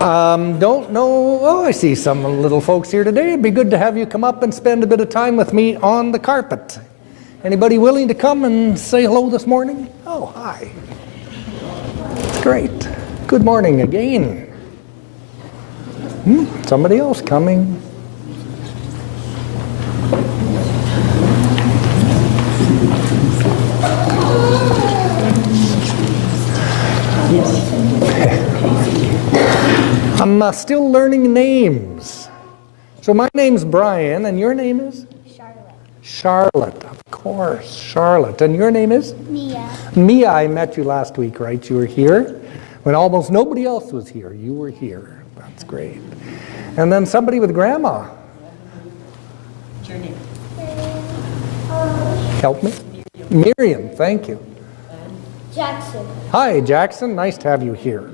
Don't know. Oh, I see some little folks here today. It'd be good to have you come up and spend a bit of time with me on the carpet. Anybody willing to come and say hello this morning? Oh, hi. Great. Good morning again. Somebody else coming. I'm still learning names. So my name's Brian, and your name is? Charlotte. Charlotte, of course, Charlotte. And your name is? Mia. Mia, I met you last week, right? You were here. When almost nobody else was here, you were here. That's great. And then somebody with grandma. What's your name? Help me? Miriam, thank you. Jackson. Hi, Jackson. Nice to have you here.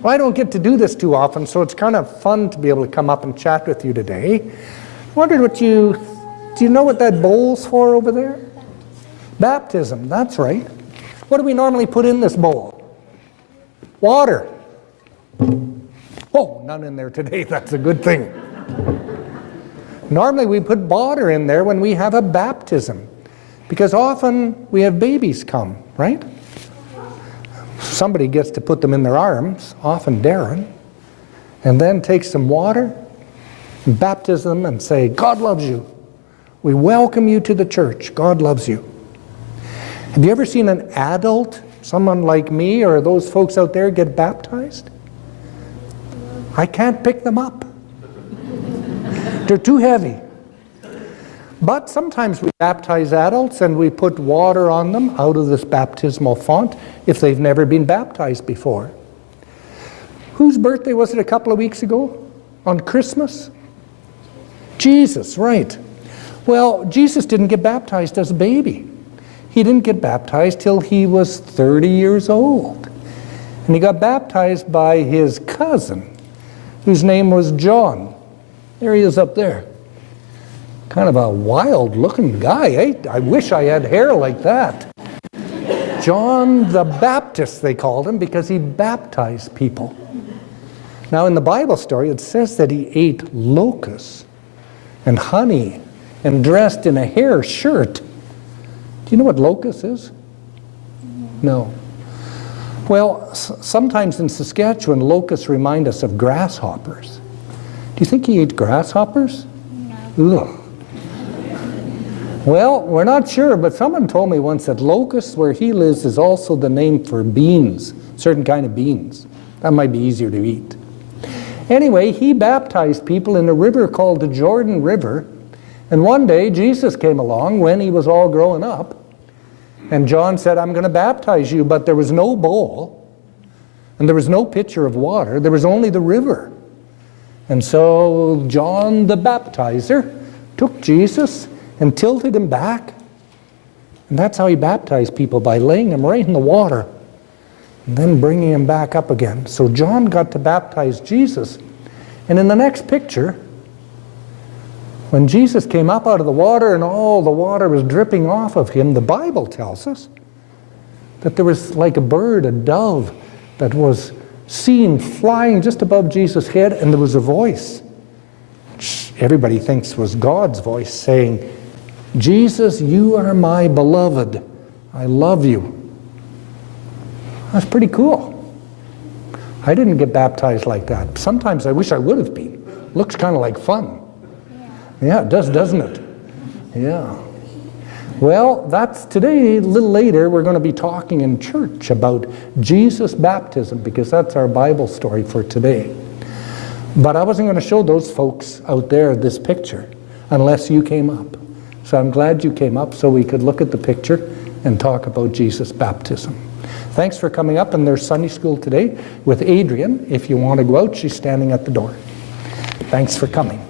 Well, I don't get to do this too often, so it's kind of fun to be able to come up and chat with you today. I wondered do you know what that bowl's for over there? Baptism, that's right. What do we normally put in this bowl? Water. Oh, none in there today, that's a good thing. Normally we put water in there when we have a baptism, because often we have babies come, right? Somebody gets to put them in their arms, often Darren, and then take some water and baptize them and say, God loves you. We welcome you to the church. God loves you. Have you ever seen an adult, someone like me or those folks out there, get baptized? I can't pick them up. They're too heavy. But sometimes we baptize adults and we put water on them out of this baptismal font if they've never been baptized before. Whose birthday was it a couple of weeks ago? On Christmas? Jesus, right. Well, Jesus didn't get baptized as a baby. He didn't get baptized till he was 30 years old. And he got baptized by his cousin, whose name was John. There he is up there. Kind of a wild-looking guy, eh? I wish I had hair like that. John the Baptist, they called him, because he baptized people. Now, in the Bible story, it says that he ate locusts and honey and dressed in a hair shirt. Do you know what locust is? No. Well, sometimes in Saskatchewan, locusts remind us of grasshoppers. Do you think he ate grasshoppers? No. Ugh. Well, we're not sure, but someone told me once that locust, where he lives, is also the name for beans, certain kind of beans. That might be easier to eat. Anyway, he baptized people in a river called the Jordan River, and one day Jesus came along when he was all growing up, and John said, I'm going to baptize you, but there was no bowl, and there was no pitcher of water, there was only the river. And so John the Baptizer took Jesus and tilted him back. And that's how he baptized people, by laying him right in the water and then bringing him back up again. So John got to baptize Jesus. And in the next picture, when Jesus came up out of the water and all the water was dripping off of him, the Bible tells us that there was like a bird, a dove, that was seen flying just above Jesus' head, and there was a voice, which everybody thinks was God's voice, saying, Jesus, you are my beloved. I love you. That's pretty cool. I didn't get baptized like that. Sometimes I wish I would have been. Looks kind of like fun. Yeah, it does, doesn't it? Yeah. Well, that's today. A little later, we're going to be talking in church about Jesus' baptism, because that's our Bible story for today. But I wasn't going to show those folks out there this picture unless you came up. So I'm glad you came up so we could look at the picture and talk about Jesus' baptism. Thanks for coming up, and there's Sunday school today with Adrian. If you want to go out, she's standing at the door. Thanks for coming.